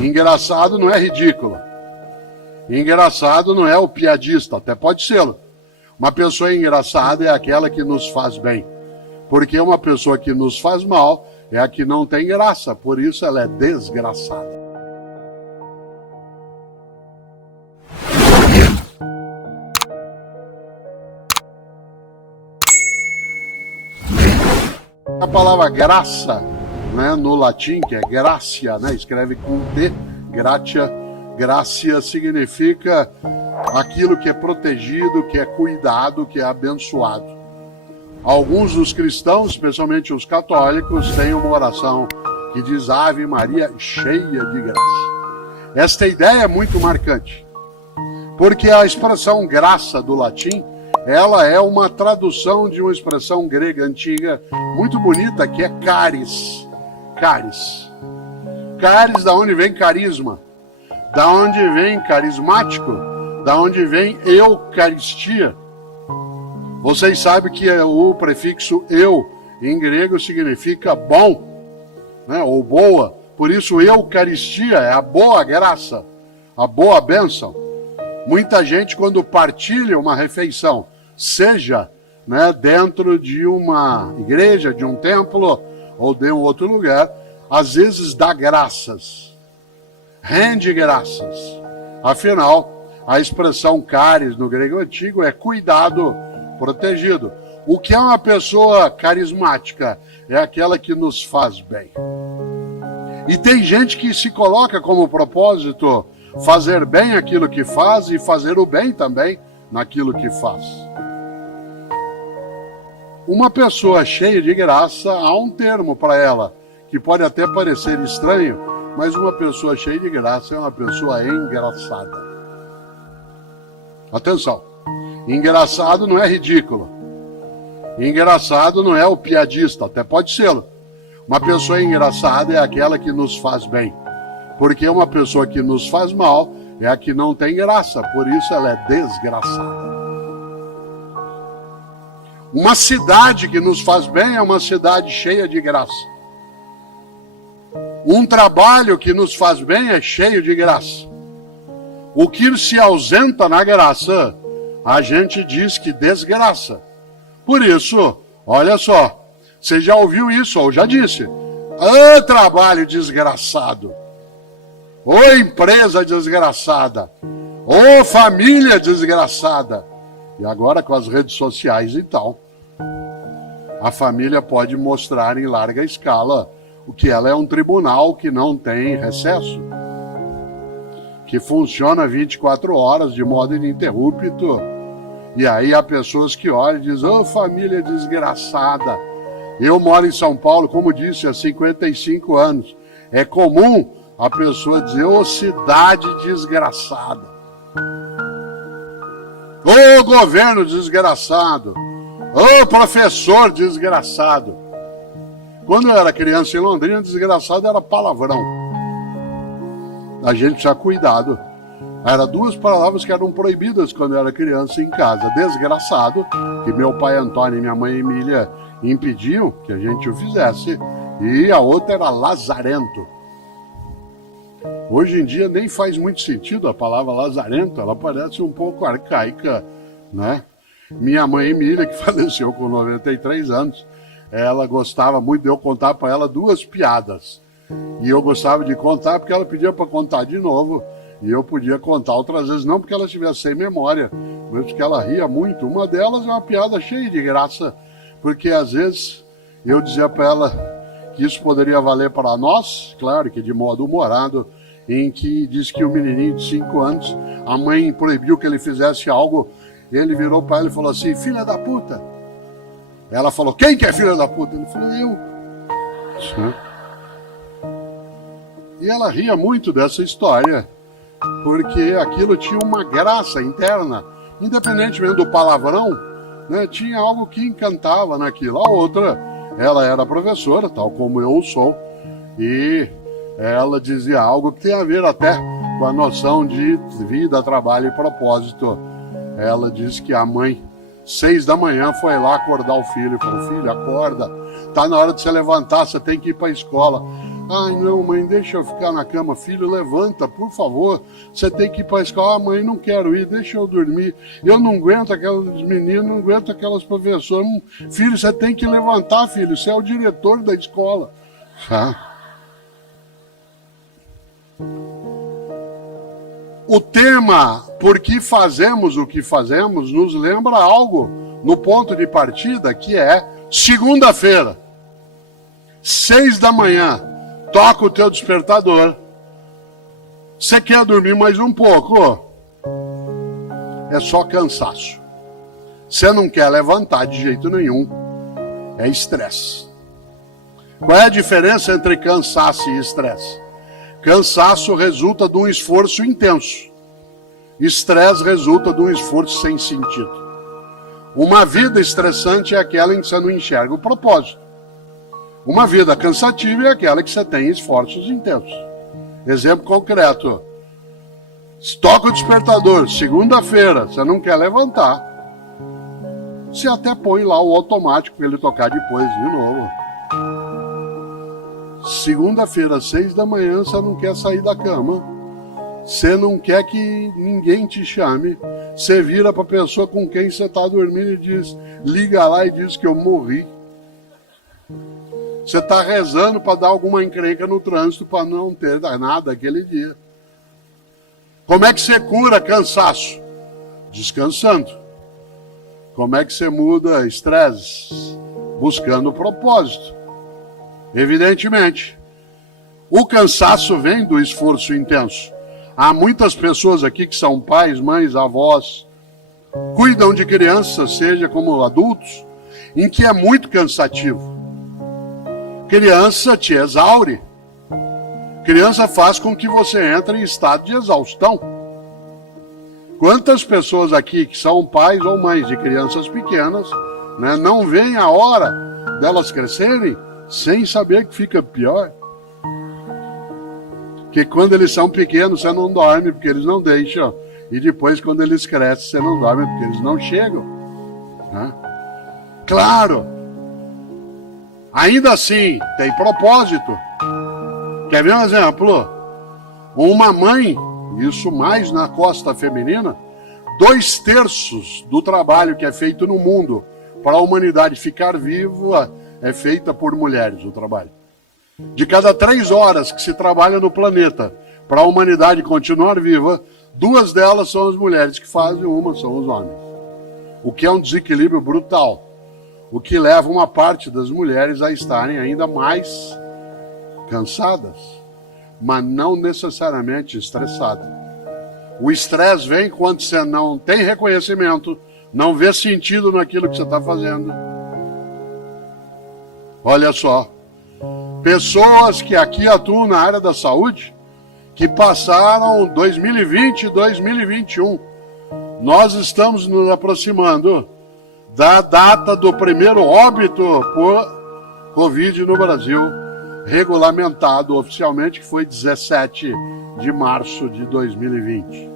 Engraçado não é ridículo. Engraçado não é o piadista, até pode ser. Uma pessoa engraçada é aquela que nos faz bem. Porque uma pessoa que nos faz mal é a que não tem graça, por isso ela é desgraçada. A palavra graça, né, no latim, que é gracia, né, escreve com T, gratia, gracia significa aquilo que é protegido, que é cuidado, que é abençoado. Alguns dos cristãos, especialmente os católicos, têm uma oração que diz Ave Maria cheia de graça. Esta ideia é muito marcante, porque a expressão graça do latim, ela é uma tradução de uma expressão grega antiga muito bonita, que é caris. Caris. Caris, da onde vem carisma, da onde vem carismático, da onde vem eucaristia. Vocês sabem que o prefixo eu, em grego, significa bom, né, ou boa. Por isso, eucaristia é a boa graça, a boa bênção. Muita gente, quando partilha uma refeição, seja, né, dentro de uma igreja, de um templo ou de um outro lugar, às vezes dá graças, rende graças. Afinal, a expressão caris no grego antigo é cuidado, protegido. O que é uma pessoa carismática? É aquela que nos faz bem. E tem gente que se coloca como propósito fazer bem aquilo que faz e fazer o bem também naquilo que faz. Uma pessoa cheia de graça, há um termo para ela, que pode até parecer estranho, mas uma pessoa cheia de graça é uma pessoa engraçada. Atenção, engraçado não é ridículo. Engraçado não é o piadista, até pode ser. Uma pessoa engraçada é aquela que nos faz bem. Porque uma pessoa que nos faz mal é a que não tem graça, por isso ela é desgraçada. Uma cidade que nos faz bem é uma cidade cheia de graça. Um trabalho que nos faz bem é cheio de graça. O que se ausenta na graça, a gente diz que desgraça. Por isso, olha só, você já ouviu isso, ou já disse, ô trabalho desgraçado, ô empresa desgraçada, ô família desgraçada. E agora com as redes sociais então, a família pode mostrar em larga escala o que ela é um tribunal que não tem recesso, que funciona 24 horas de modo ininterrupto. E aí há pessoas que olham e dizem, ô família desgraçada. Eu moro em São Paulo, como disse, há 55 anos. É comum a pessoa dizer, ô cidade desgraçada. Ô governo desgraçado. Ô professor desgraçado. Quando eu era criança em Londrina, desgraçado era palavrão. A gente precisa cuidado. Eram duas palavras que eram proibidas quando eu era criança em casa. Desgraçado, que meu pai Antônio e minha mãe Emília impediam que a gente o fizesse. E a outra era lazarento. Hoje em dia nem faz muito sentido a palavra lazarento, ela parece um pouco arcaica, né? Minha mãe Emília, que faleceu com 93 anos, ela gostava muito de eu contar para ela duas piadas. E eu gostava de contar porque ela pedia para contar de novo. E eu podia contar outras vezes, não porque ela estivesse sem memória, mas porque ela ria muito. Uma delas é uma piada cheia de graça, porque às vezes eu dizia para ela que isso poderia valer para nós, claro que de modo humorado, em que diz que o menininho de 5 anos, a mãe proibiu que ele fizesse algo, ele virou para ela e falou assim, filha da puta. Ela falou, quem que é filha da puta? Ele falou, eu. E ela ria muito dessa história, porque aquilo tinha uma graça interna, independentemente do palavrão, né, tinha algo que encantava naquilo. A outra, ela era professora, tal como eu sou, e ela dizia algo que tem a ver até com a noção de vida, trabalho e propósito. Ela disse que a mãe, 6 da manhã, foi lá acordar o filho e falou, filho, acorda, tá na hora de você levantar, você tem que ir para a escola. Ai, não, mãe, deixa eu ficar na cama. Filho, levanta, por favor. Você tem que ir para a escola. Ah, mãe, não quero ir, deixa eu dormir. Eu não aguento aquelas meninas, não aguento aquelas professoras. Filho, você tem que levantar, filho. Você é o diretor da escola. O tema Por que fazemos o que fazemos nos lembra algo no ponto de partida, que é segunda-feira, 6 da manhã, toca o teu despertador. Você quer dormir mais um pouco? É só cansaço. Você não quer levantar de jeito nenhum. É estresse. Qual é a diferença entre cansaço e estresse? Cansaço resulta de um esforço intenso. Estresse resulta de um esforço sem sentido. Uma vida estressante é aquela em que você não enxerga o propósito. Uma vida cansativa é aquela que você tem esforços intensos. Exemplo concreto. Toca o despertador, segunda-feira, você não quer levantar. Você até põe lá o automático para ele tocar depois de novo. Segunda-feira, 6 da manhã, você não quer sair da cama. Você não quer que ninguém te chame. Você vira para a pessoa com quem você está dormindo e diz, liga lá e diz que eu morri. Você está rezando para dar alguma encrenca no trânsito para não ter nada aquele dia. Como é que você cura cansaço? Descansando. Como é que você muda estresse? Buscando propósito. Evidentemente. O cansaço vem do esforço intenso. Há muitas pessoas aqui que são pais, mães, avós, cuidam de crianças, seja como adultos, em que é muito cansativo. Criança te exaure. Criança faz com que você entre em estado de exaustão. Quantas pessoas aqui que são pais ou mães de crianças pequenas, né, não veem a hora delas crescerem sem saber que fica pior? Que quando eles são pequenos você não dorme porque eles não deixam. E depois quando eles crescem você não dorme porque eles não chegam. Né? Claro! Ainda assim, tem propósito. Quer ver um exemplo? Uma mãe, isso mais na costa feminina, 2/3 do trabalho que é feito no mundo para a humanidade ficar viva é feita por mulheres, o trabalho. De cada 3 horas que se trabalha no planeta para a humanidade continuar viva, 2 delas são as mulheres que fazem, uma são os homens. O que é um desequilíbrio brutal. O que leva uma parte das mulheres a estarem ainda mais cansadas, mas não necessariamente estressadas. O estresse vem quando você não tem reconhecimento, não vê sentido naquilo que você está fazendo. Olha só, pessoas que aqui atuam na área da saúde, que passaram 2020 e 2021, nós estamos nos aproximando da data do primeiro óbito por Covid no Brasil, regulamentado oficialmente, que foi 17 de março de 2020.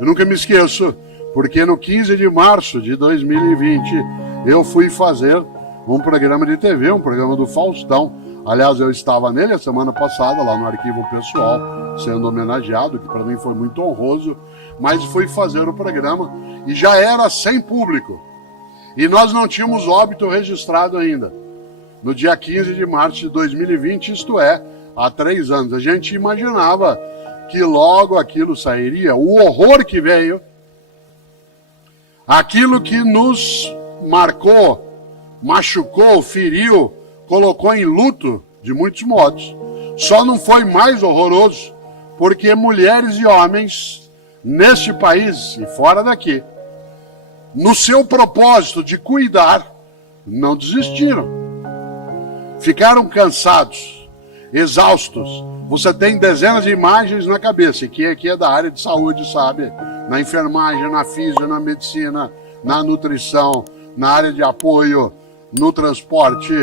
Eu nunca me esqueço, porque no 15 de março de 2020 eu fui fazer um programa de TV, um programa do Faustão. Aliás, eu estava nele a semana passada, lá no Arquivo Pessoal, sendo homenageado, que para mim foi muito honroso, mas fui fazer o programa e já era sem público. E nós não tínhamos óbito registrado ainda. No dia 15 de março de 2020, isto é, há 3 anos. A gente imaginava que logo aquilo sairia, o horror que veio, aquilo que nos marcou, machucou, feriu, colocou em luto de muitos modos. Só não foi mais horroroso porque mulheres e homens neste país e fora daqui, no seu propósito de cuidar, não desistiram. Ficaram cansados, exaustos. Você tem dezenas de imagens na cabeça, que aqui é da área de saúde, sabe? Na enfermagem, na física, na medicina, na nutrição, na área de apoio, no transporte.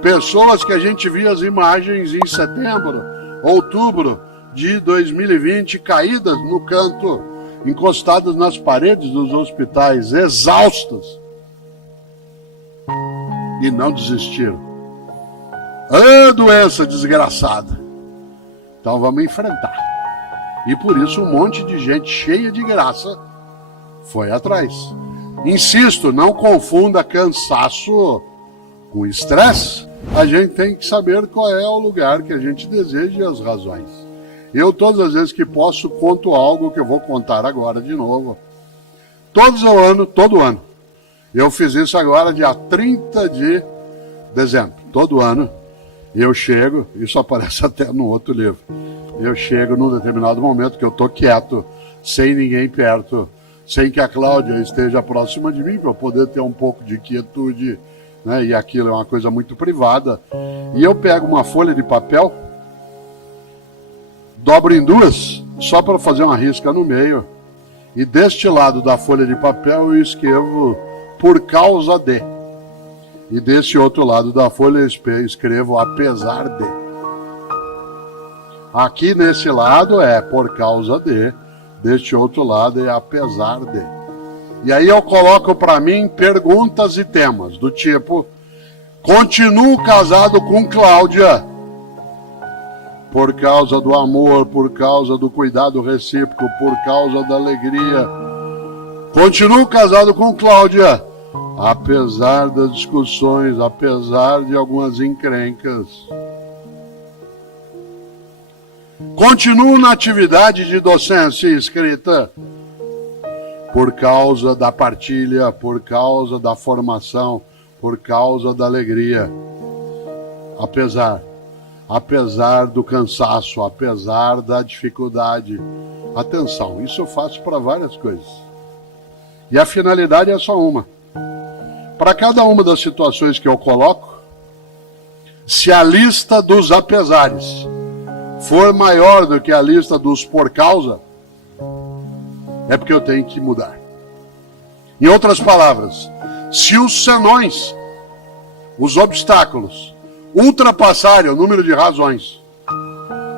Pessoas que a gente via as imagens em setembro, outubro de 2020, caídas no canto, encostadas nas paredes dos hospitais, exaustas. E não desistiram. Ah, doença desgraçada. Então vamos enfrentar. E por isso um monte de gente cheia de graça foi atrás. Insisto, não confunda cansaço com estresse. A gente tem que saber qual é o lugar que a gente deseja e as razões. Eu, todas as vezes que posso, conto algo que eu vou contar agora de novo. Todo ano. Eu fiz isso agora dia 30 de dezembro. Todo ano eu chego, isso aparece até no outro livro, eu chego num determinado momento que eu estou quieto, sem ninguém perto, sem que a Cláudia esteja próxima de mim, para eu poder ter um pouco de quietude, né? E aquilo é uma coisa muito privada. E eu pego uma folha de papel, dobro em duas, só para fazer uma risca no meio, e deste lado da folha de papel eu escrevo por causa de. E desse outro lado da folha eu escrevo apesar de. Aqui nesse lado é por causa de, deste outro lado é apesar de. E aí eu coloco para mim perguntas e temas, do tipo: continuo casado com Cláudia por causa do amor, por causa do cuidado recíproco, por causa da alegria. Continuo casado com Cláudia, apesar das discussões, apesar de algumas encrencas. Continuo na atividade de docência e escrita por causa da partilha, por causa da formação, por causa da alegria. Apesar do cansaço, apesar da dificuldade. Atenção, isso eu faço para várias coisas. E a finalidade é só uma. Para cada uma das situações que eu coloco, se a lista dos apesares for maior do que a lista dos por causa, é porque eu tenho que mudar. Em outras palavras, se os senões, os obstáculos, ultrapassarem o número de razões,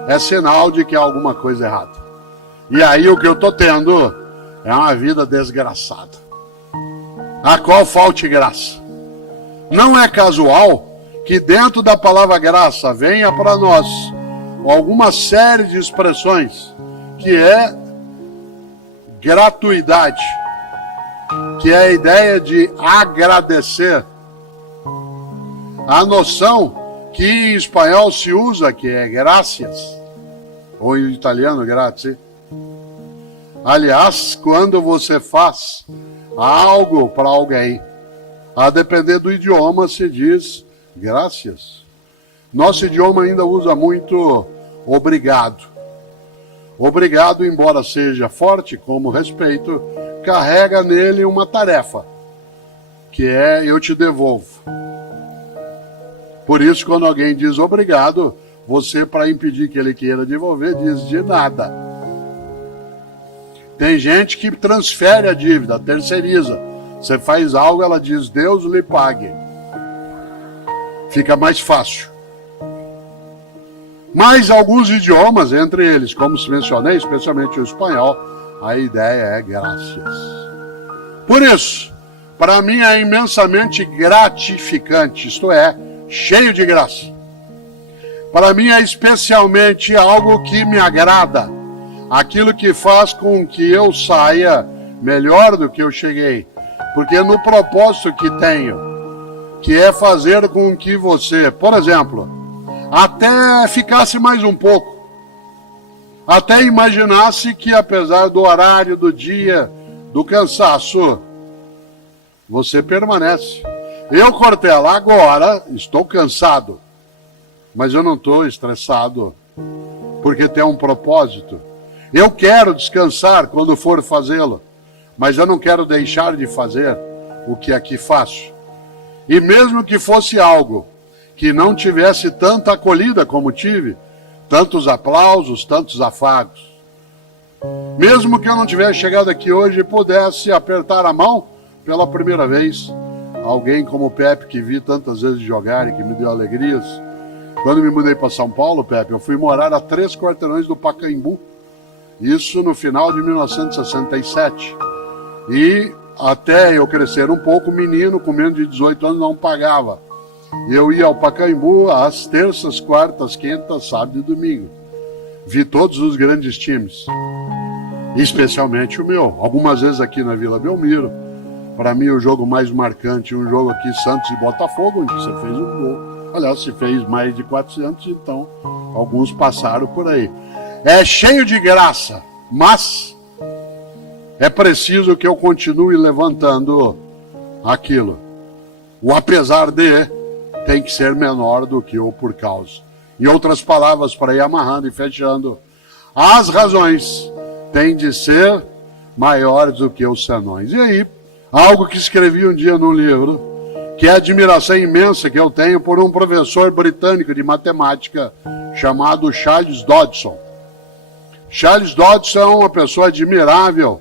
é sinal de que há alguma coisa errada. E aí o que eu estou tendo é uma vida desgraçada, a qual falte graça. Não é casual que dentro da palavra graça venha para nós alguma série de expressões que é gratuidade, que é a ideia de agradecer. A noção que em espanhol se usa, que é gracias, ou em italiano grazie. Aliás, quando você faz algo para alguém, a depender do idioma se diz gracias. Nosso idioma ainda usa muito obrigado. Obrigado, embora seja forte como respeito, carrega nele uma tarefa, que é eu te devolvo. Por isso, quando alguém diz obrigado, você, para impedir que ele queira devolver, diz de nada. Tem gente que transfere a dívida, terceiriza. Você faz algo, ela diz, Deus lhe pague. Fica mais fácil. Mas alguns idiomas, entre eles, como se mencionei, especialmente o espanhol, a ideia é graças. Por isso, para mim é imensamente gratificante, isto é, cheio de graça. Para mim é especialmente algo que me agrada, aquilo que faz com que eu saia melhor do que eu cheguei, porque no propósito que tenho, que é fazer com que você, por exemplo, até ficasse mais um pouco, até imaginasse que apesar do horário, do dia, do cansaço, você permanece. Eu, Cortella, agora estou cansado, mas eu não estou estressado, porque tem um propósito. Eu quero descansar quando for fazê-lo, mas eu não quero deixar de fazer o que aqui faço. E mesmo que fosse algo que não tivesse tanta acolhida como tive, tantos aplausos, tantos afagos, mesmo que eu não tivesse chegado aqui hoje e pudesse apertar a mão pela primeira vez, alguém como o Pepe, que vi tantas vezes jogar e que me deu alegrias. Quando me mudei para São Paulo, Pepe, eu fui morar a 3 quarteirões do Pacaembu. Isso no final de 1967. E até eu crescer um pouco, menino com menos de 18 anos não pagava. Eu ia ao Pacaembu às terças, quartas, quintas, sábado e domingo. Vi todos os grandes times, especialmente o meu. Algumas vezes aqui na Vila Belmiro. Para mim, o jogo mais marcante, um jogo aqui, Santos e Botafogo, onde você fez um gol. Aliás, se fez mais de 400, então alguns passaram por aí. É cheio de graça, mas é preciso que eu continue levantando aquilo. O apesar de tem que ser menor do que o por causa. Em outras palavras, para ir amarrando e fechando, as razões têm de ser maiores do que os senões. E aí, algo que escrevi um dia no livro, que é a admiração imensa que eu tenho por um professor britânico de matemática chamado Charles Dodson. Charles Dodson é uma pessoa admirável,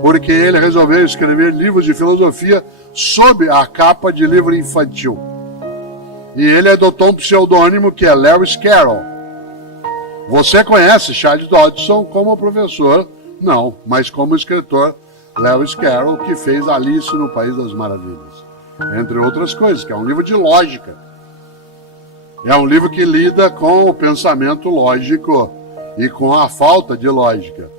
porque ele resolveu escrever livros de filosofia sob a capa de livro infantil. E ele adotou um pseudônimo que é Lewis Carroll. Você conhece Charles Dodson como professor? Não, mas como escritor, Lewis Carroll, que fez Alice no País das Maravilhas, entre outras coisas, que é um livro de lógica. É um livro que lida com o pensamento lógico e com a falta de lógica.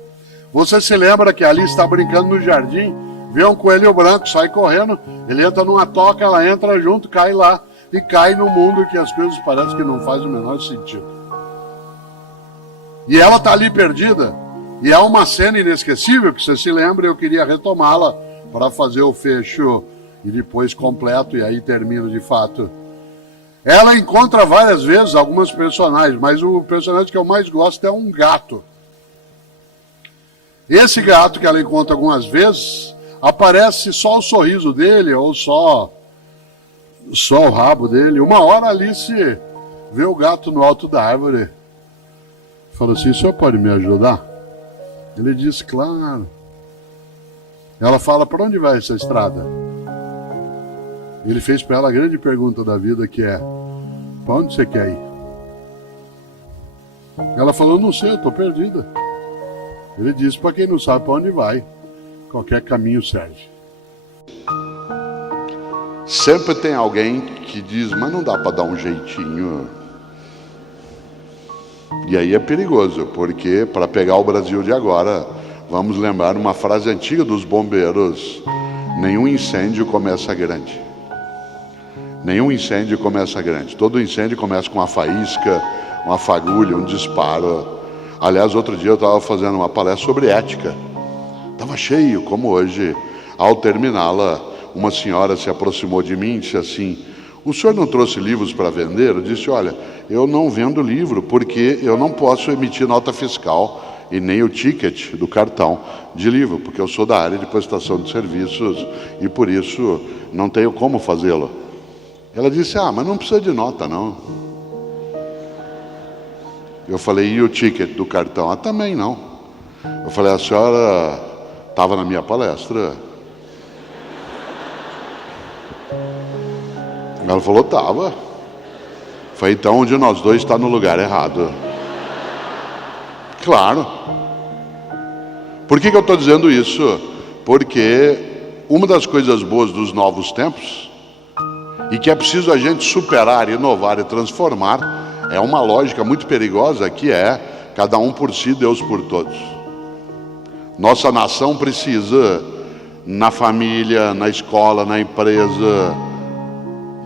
Você se lembra que Alice está brincando no jardim, vê um coelho branco, sai correndo, ele entra numa toca, ela entra junto, cai lá, e cai no mundo que as coisas parecem que não fazem o menor sentido. E ela está ali perdida, e é uma cena inesquecível, que você se lembra, eu queria retomá-la para fazer o fecho e depois completo, e aí termino de fato. Ela encontra várias vezes algumas personagens, mas o personagem que eu mais gosto é um gato. Esse gato que ela encontra algumas vezes, aparece só o sorriso dele, ou só o rabo dele. Uma hora Alice vê o gato no alto da árvore, fala assim: o senhor pode me ajudar? Ele diz: claro. Ela fala: para onde vai essa estrada? Ele fez para ela a grande pergunta da vida, que é: para onde você quer ir? Ela falou: não sei, eu estou perdida. Ele disse: para quem não sabe para onde vai, qualquer caminho serve. Sempre tem alguém que diz: mas não dá para dar um jeitinho. E aí é perigoso, porque para pegar o Brasil de agora, vamos lembrar uma frase antiga dos bombeiros: nenhum incêndio começa grande. Nenhum incêndio começa grande. Todo incêndio começa com uma faísca, uma fagulha, um disparo. Aliás, outro dia eu estava fazendo uma palestra sobre ética. Estava cheio, como hoje. Ao terminá-la, uma senhora se aproximou de mim e disse assim: o senhor não trouxe livros para vender? Eu disse: olha, eu não vendo livro porque eu não posso emitir nota fiscal e nem o ticket do cartão de livro, porque eu sou da área de prestação de serviços e por isso não tenho como fazê-lo. Ela disse: ah, mas não precisa de nota não. Eu falei: e o ticket do cartão? Ah, também não. Eu falei: a senhora estava na minha palestra? Ela falou: estava. Falei: então um de nós dois está no lugar errado. Claro. Por que eu estou dizendo isso? Porque uma das coisas boas dos novos tempos, e que é preciso a gente superar, inovar e transformar, é uma lógica muito perigosa, que é cada um por si, Deus por todos. Nossa nação precisa, na família, na escola, na empresa,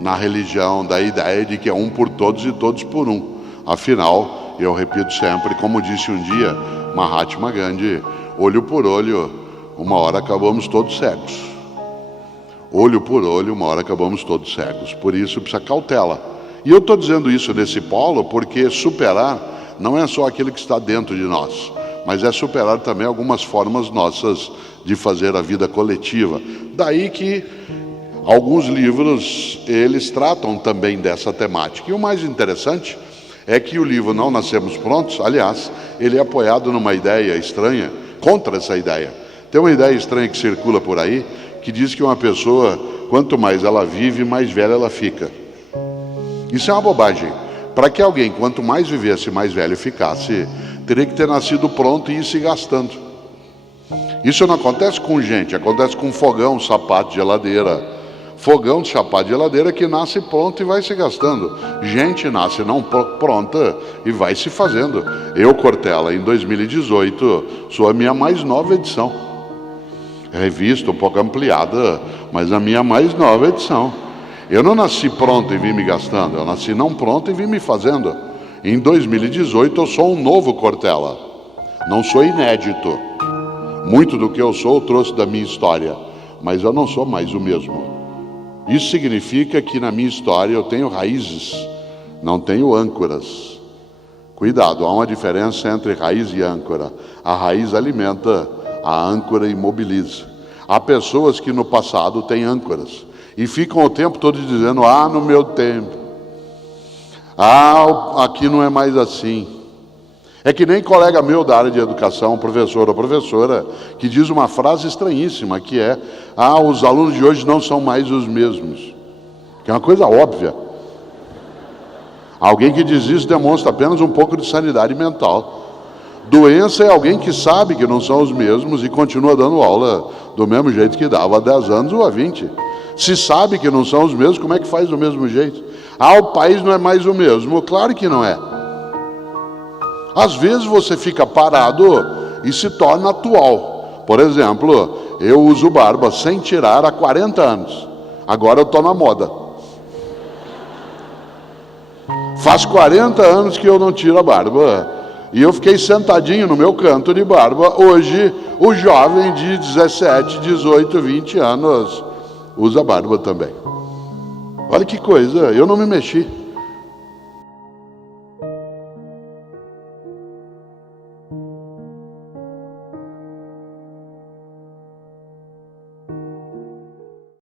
na religião, da ideia de que é um por todos e todos por um. Afinal, eu repito sempre, como disse um dia Mahatma Gandhi: olho por olho, uma hora acabamos todos cegos. Olho por olho, uma hora acabamos todos cegos. Por isso precisa cautela. E eu estou dizendo isso nesse polo porque superar não é só aquilo que está dentro de nós, mas é superar também algumas formas nossas de fazer a vida coletiva. Daí que alguns livros, eles tratam também dessa temática. E o mais interessante é que o livro Não Nascemos Prontos, aliás, ele é apoiado numa ideia estranha, contra essa ideia. Tem uma ideia estranha que circula por aí, que diz que uma pessoa, quanto mais ela vive, mais velha ela fica. Isso é uma bobagem. Para que alguém, quanto mais vivesse, mais velho ficasse, teria que ter nascido pronto e ir se gastando. Isso não acontece com gente, acontece com fogão, sapato, geladeira, fogão de chapar de geladeira que nasce pronto e vai se gastando. Gente nasce não pronta e vai se fazendo. Eu, Cortella, em 2018, sou a minha mais nova edição. Revista um pouco ampliada, mas a minha mais nova edição. Eu não nasci pronto e vim me gastando, eu nasci não pronto e vim me fazendo. Em 2018 eu sou um novo Cortella, não sou inédito. Muito do que eu sou eu trouxe da minha história, mas eu não sou mais o mesmo. Isso significa que na minha história eu tenho raízes, não tenho âncoras. Cuidado, há uma diferença entre raiz e âncora. A raiz alimenta, a âncora imobiliza. Há pessoas que no passado têm âncoras e ficam o tempo todo dizendo: ah, no meu tempo, ah, aqui não é mais assim. É que nem colega meu da área de educação, professor ou professora, que diz uma frase estranhíssima, que é: ah, os alunos de hoje não são mais os mesmos. Que é uma coisa óbvia. Alguém que diz isso demonstra apenas um pouco de sanidade mental. Doença é alguém que sabe que não são os mesmos e continua dando aula do mesmo jeito que dava há 10 anos ou há 20. Se sabe que não são os mesmos, como é que faz do mesmo jeito? Ah, o país não é mais o mesmo. Claro que não é. Às vezes você fica parado e se torna atual. Por exemplo, eu uso barba sem tirar há 40 anos. Agora eu estou na moda. Faz 40 anos que eu não tiro a barba. E eu fiquei sentadinho no meu canto de barba. Hoje, o jovem de 17, 18, 20 anos usa barba também. Olha que coisa, eu não me mexi.